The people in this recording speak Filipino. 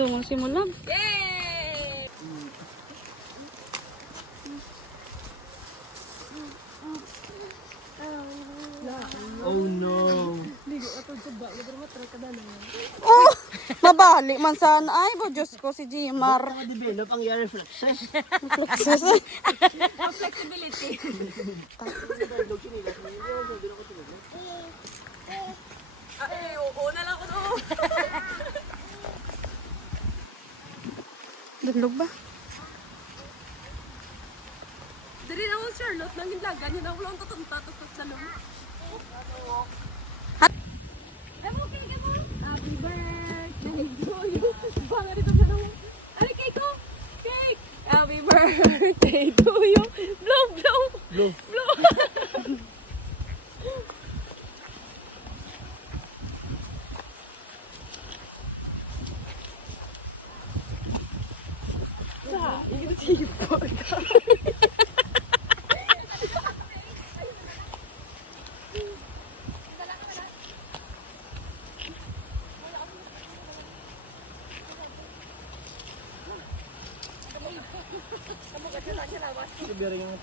dungon si Munab. Yay! Oh no. Oh! Mabali man sana. Ay, bo, Diyos ko, si Jimar. Develop ang yung reflexes. Flexibility. Ay, oo na lang ako no. Dudlog ba? Dali na ako, Charlotte, nang hinlagan yun. Ako lang tatuntatos sa salong. Happy birthday to you. Banga dito sa salong. Ay, cake ko! Cake! Happy birthday to you. Blow, blow. Blow. Blow. Yung sipot. Sabi rin yung